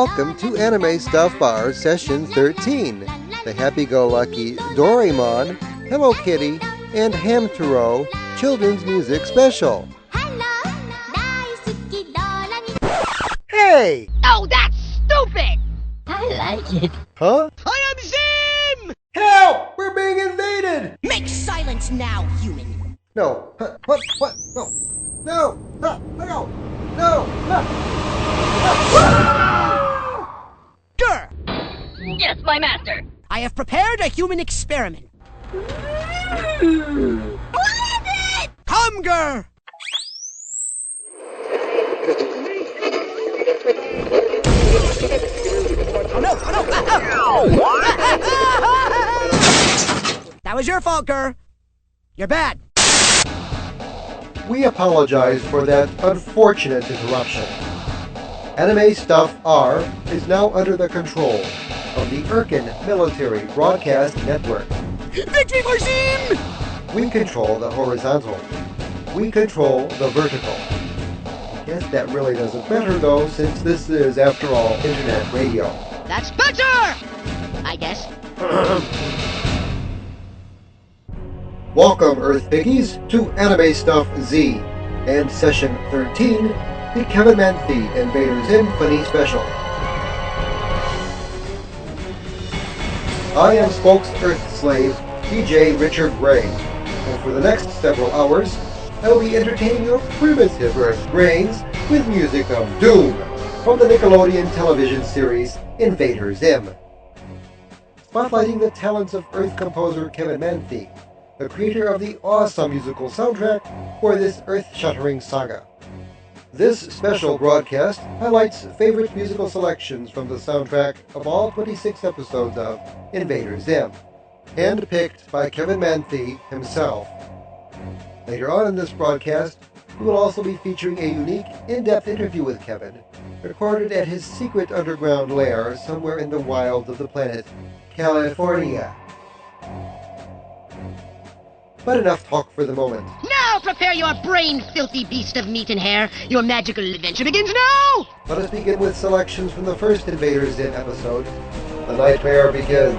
welcome to Anime Stuff Bar Session 13, the happy-go-lucky Doraemon, Hello Kitty, and Hamtaro Children's Music Special. Hey! Oh, that's stupid! I like it. Huh? I am Zim! Help! We're being invaded! Make silence now, human. No. What? No. No! No! No! Grr! Yes, my master. I have prepared a human experiment. What is it? Come, Grr! Oh no! That was your fault, Grr. You're bad. We apologize for that unfortunate interruption. Anime Stuff R is now under the control of the Irken Military Broadcast Network. Victory for Zim! We control the horizontal. We control the vertical. I guess that really doesn't matter though, since this is, after all, internet radio. That's better! I guess. Welcome, Earth Piggies, to Anime Stuff Z, and Session 13, the Kevin Manthei Invader ZIM-phony Special. I am Spokes Earth Slave, DJ Richard Gray, and for the next several hours, I will be entertaining your primitive Earth brains with music of doom from the Nickelodeon television series Invader Zim. Spotlighting the talents of Earth composer Kevin Manthei, the creator of the awesome musical soundtrack for this earth-shattering saga. This special broadcast highlights favorite musical selections from the soundtrack of all 26 episodes of Invader Zim, handpicked by Kevin Manthei himself. Later on in this broadcast, we will also be featuring a unique, in-depth interview with Kevin, recorded at his secret underground lair somewhere in the wilds of the planet California. But enough talk for the moment. Now prepare your brain-filthy beast of meat and hair. Your magical adventure begins now! Let us begin with selections from the first Invader Zim episode. The Nightmare Begins.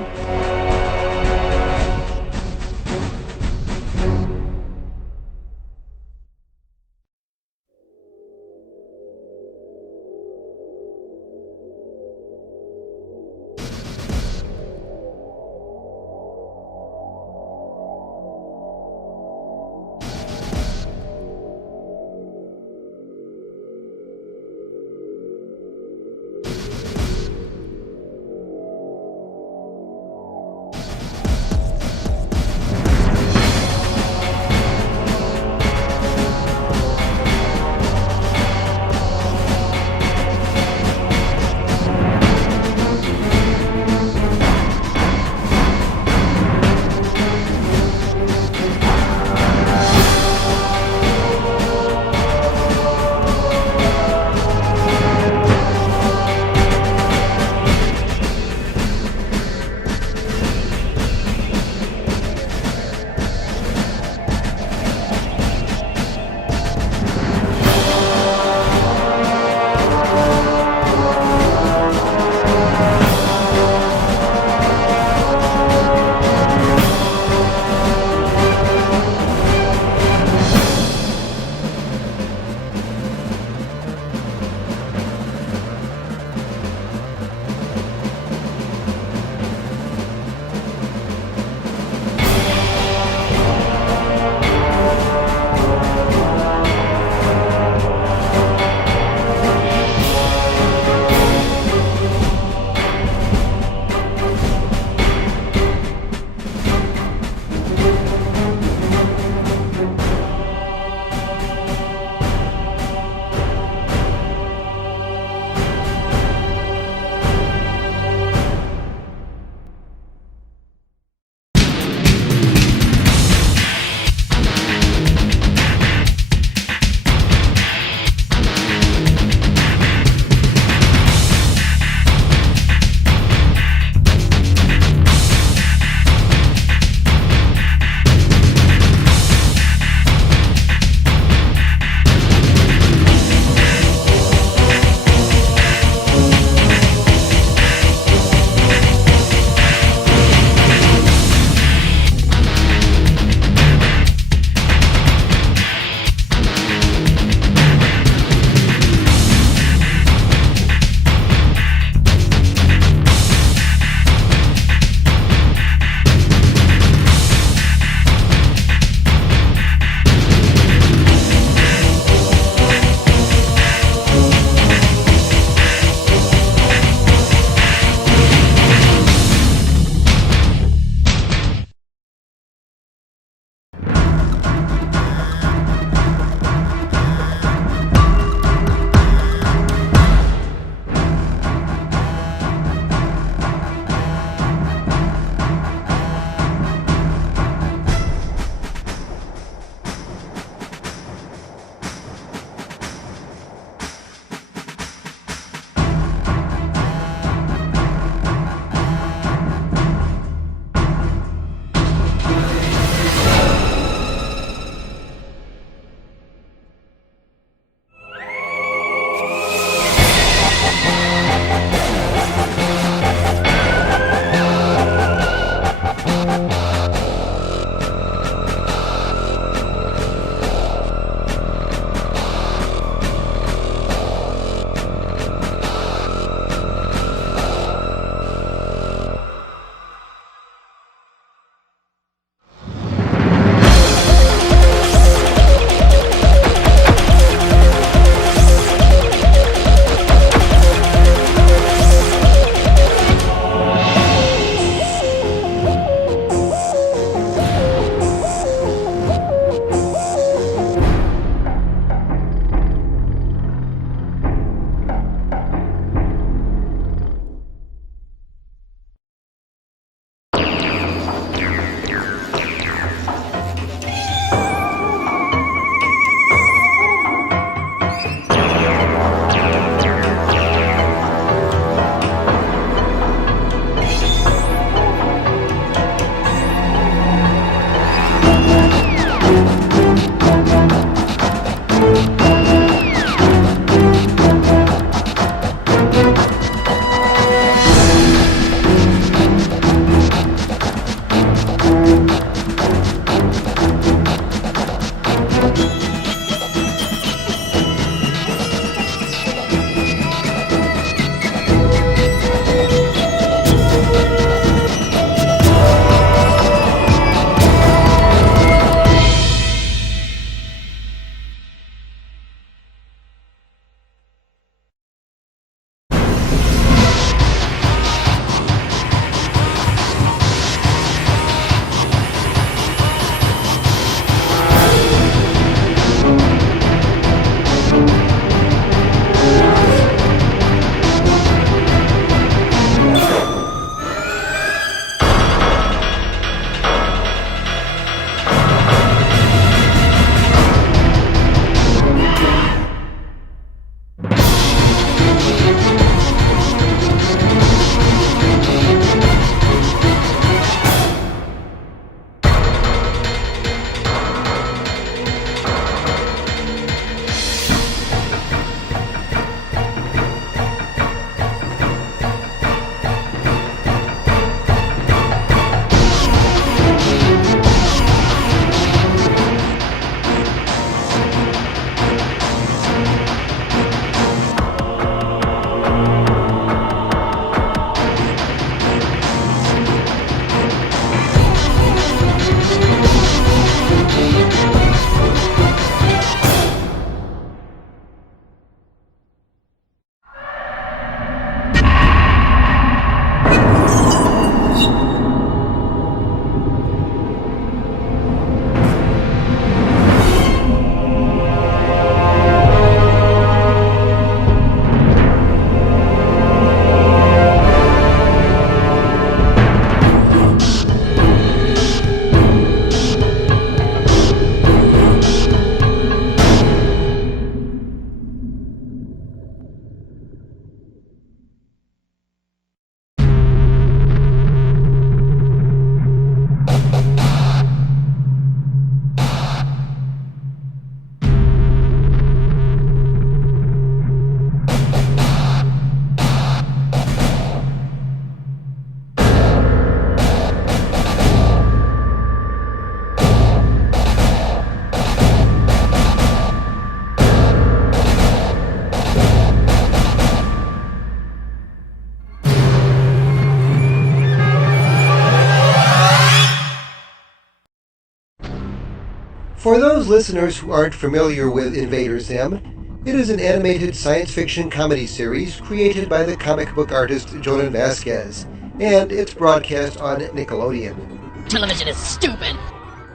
For those listeners who aren't familiar with Invader Zim, it is an animated science fiction comedy series created by the comic book artist Jonan Vasquez, and it's broadcast on Nickelodeon. Television is stupid.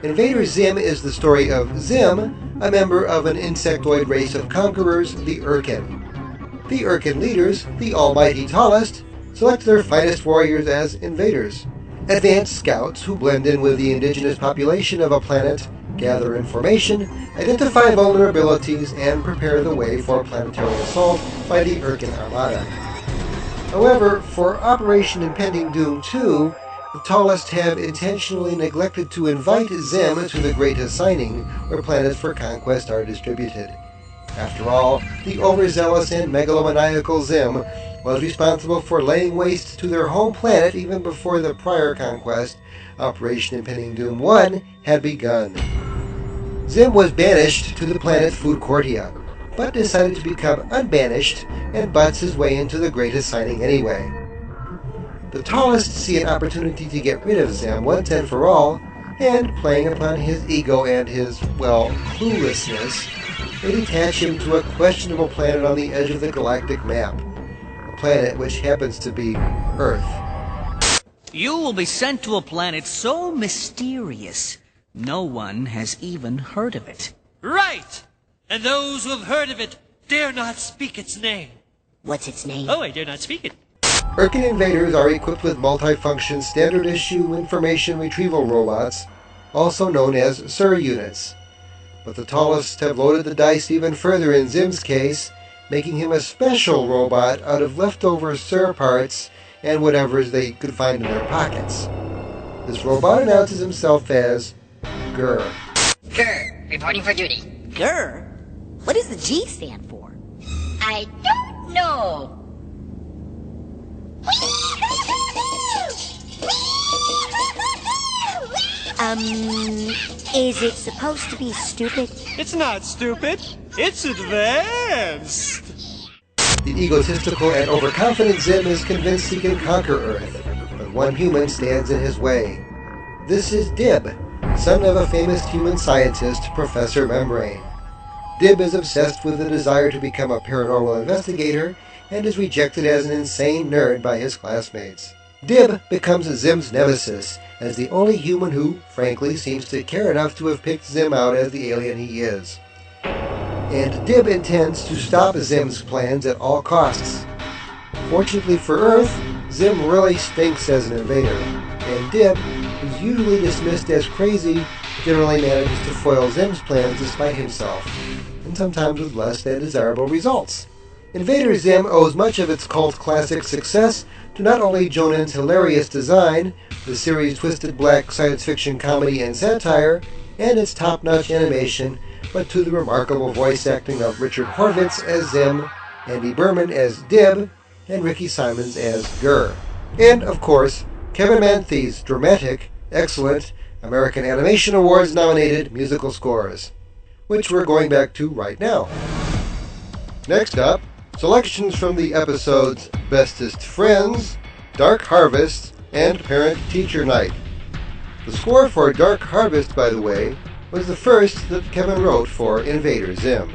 Invader Zim is the story of Zim, a member of an insectoid race of conquerors, the Urkin. The Urkin leaders, the almighty tallest, select their finest warriors as invaders. Advanced scouts who blend in with the indigenous population of a planet, gather information, identify vulnerabilities, and prepare the way for planetary assault by the Urkin Armada. However, for Operation Impending Doom 2, the tallest have intentionally neglected to invite Zim to the Great Assigning, where planets for conquest are distributed. After all, the overzealous and megalomaniacal Zim was responsible for laying waste to their home planet even before the prior conquest, Operation Impending Doom 1, had begun. Zim was banished to the planet Foodcortia, but decided to become unbanished and butts his way into the Great Assigning anyway. The tallest see an opportunity to get rid of Zim once and for all, and playing upon his ego and his, cluelessness, they detach him to a questionable planet on the edge of the galactic map, a planet which happens to be Earth. You will be sent to a planet so mysterious, no one has even heard of it. Right! And those who have heard of it dare not speak its name. What's its name? Oh, I dare not speak it. Urkin invaders are equipped with multifunction standard-issue information retrieval robots, also known as SIR units. But the tallest have loaded the dice even further in Zim's case, making him a special robot out of leftover SIR parts and whatevers they could find in their pockets. This robot announces himself as Grr. Grr, reporting for duty. Grr? What does the G stand for? I don't know. Is it supposed to be stupid? It's not stupid. It's advanced. The egotistical and overconfident Zim is convinced he can conquer Earth, but one human stands in his way. This is Dib, son of a famous human scientist, Professor Membrane. Dib is obsessed with the desire to become a paranormal investigator and is rejected as an insane nerd by his classmates. Dib becomes Zim's nemesis as the only human who, frankly, seems to care enough to have picked Zim out as the alien he is. And Dib intends to stop Zim's plans at all costs. Fortunately for Earth, Zim really stinks as an invader, and Dib, who's usually dismissed as crazy, generally manages to foil Zim's plans despite himself, and sometimes with less than desirable results. Invader Zim owes much of its cult classic success to not only Jonan's hilarious design, the series' twisted black science fiction comedy and satire, and its top-notch animation, but to the remarkable voice acting of Richard Horvitz as Zim, Andy Berman as Dib, and Ricky Simons as Grr. And, of course, Kevin Manthei's dramatic, excellent, American Animation Awards nominated musical scores, which we're going back to right now. Next up, selections from the episodes Bestest Friends, Dark Harvest, and Parent-Teacher Night. The score for Dark Harvest, by the way, was the first that Kevin wrote for Invader Zim.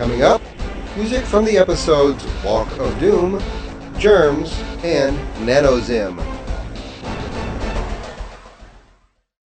Coming up, music from the episodes Walk of Doom, Germs, and NanoZim.